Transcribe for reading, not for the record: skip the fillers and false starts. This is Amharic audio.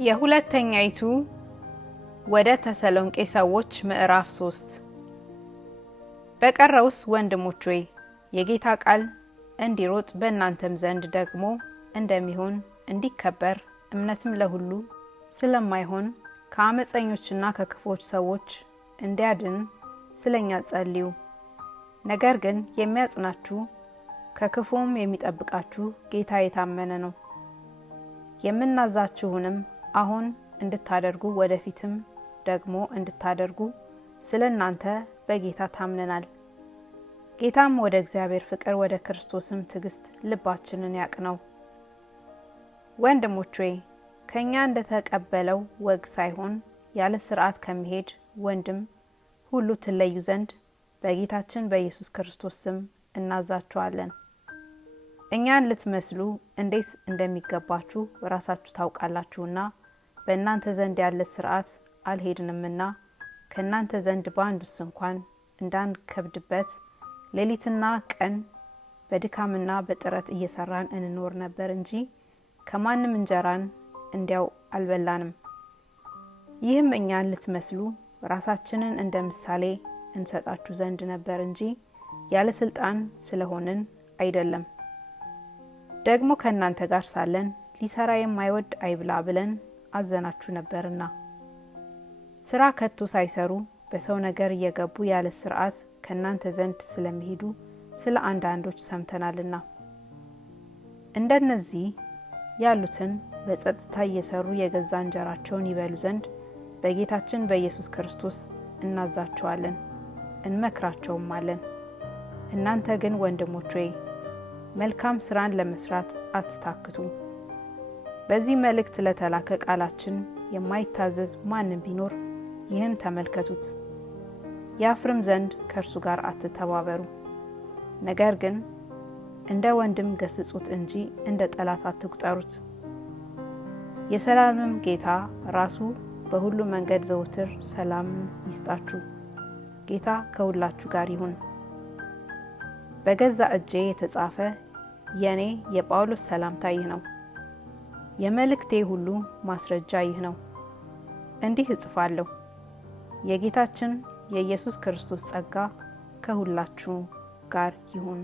የሁለተኛይቱ ወደ ተሰሎንቄ ሰዎች ምዕራፍ 3 በቀረውስ ወንድሞች ሆይ የጌታ ቃል እንዲሮጥ በእናንተም ዘንድ ደግሞ እንደሚሆን እንዲከበር እምነትም ለሁሉ ስለማይሆን ከአመፀኞችና ከክፎች ሰዎች እንዲያድን ስለኛ ጸልዩ። ነገር ግን የሚያጽናችሁ ከክፉም የሚጠብቃችሁ ጌታ የታመነ ነው። የምናዛችሁንም አሁን እንድታደርጉ ወደፊትም ደግሞ እንድታደርጉ ስለናንተ በጌታ ታምነናል። ጌታም ወደ እግዚአብሔር ፍቅር ወደ ክርስቶስም ትዕግስት ልባችንን ያቅነው። ወንድሞች ሆይ ከኛ እንደተቀበለው ወግ ሳይሆን ያለ ሥርዓት ከሚሄድ ወንድም ሁሉ ትለዩ ዘንድ በጌታችን በኢየሱስ ክርስቶስ ስም እናዛችኋለን። እኛን ልትመስሉ እንዴት እንደሚገባችሁ ራሳችሁ ታውቃላችሁና በእናንተ ዘንድ ያለ ሥርዓት አልሄድንምና ከእናንተ ዘንድ በአንዱስ እንኳን እንዳንከብድበት ሌሊትና ቀን በድካምና በጥረት እየሰራን እንኖር ነበር እንጂ ከማንም እንጀራን እንዲያው አልበላንም። ይህም እኛን ልትመስሉ ራሳችንን እንደ ምሳሌ እንሰጣችሁ ዘንድ ነበር እንጂ ያለ ስልጣን ስለሆንን አይደለም። ደግሞ ከእናንተ ጋር ሳለን ሊሰራ የማይወድ አይብላ ብለን አዘናችሁ ነበርና ስራ ከቶ ሳይሰሩ በሰው ነገር እየገቡ ያለ ሥርዓት ከእናንተ ዘንድ ስለሚሄዱ ስለ አንዳንዶች ሰምተናልና እንደነዚህ ያሉትን በጸጥታ እየሰሩ የገዛ እንጀራቸውን ይበሉ ዘንድ በጌታችን በኢየሱስ ክርስቶስ እናዛቸዋለን፣ እንመክራቸውም አለን። እናንተ ግን ወንድሞች ሆይ መልካም ስራን ለመስራት አትታክቱ። በዚህ መልእክት ለተላከ ቃላችን የማይታዘዝ ማንም ቢኖር ይህን ተመልከቱት። ያፍርም ዘንድ ከእርሱ ጋር አትተባበሩ። ነገር ግን እንደ ወንድም ገስጹት እንጂ እንደ ጠላት አትቁጠሩት። የሰላምም ጌታ ራሱ በሁሉ መንገድ ዘውትር ሰላምን ይስጣችሁ። ጌታ ከሁላችሁ ጋር ይሁን። በገዛ እጄ የተጻፈ የኔ የጳውሎስ ሰላምታ ይህ ነው። የመልእክቴ ሁሉ ማስረጃ ይህ ነው። እንዲህ እጽፋለሁ። የጌታችን የኢየሱስ ክርስቶስ ጸጋ ከሁላችሁ ጋር ይሁን።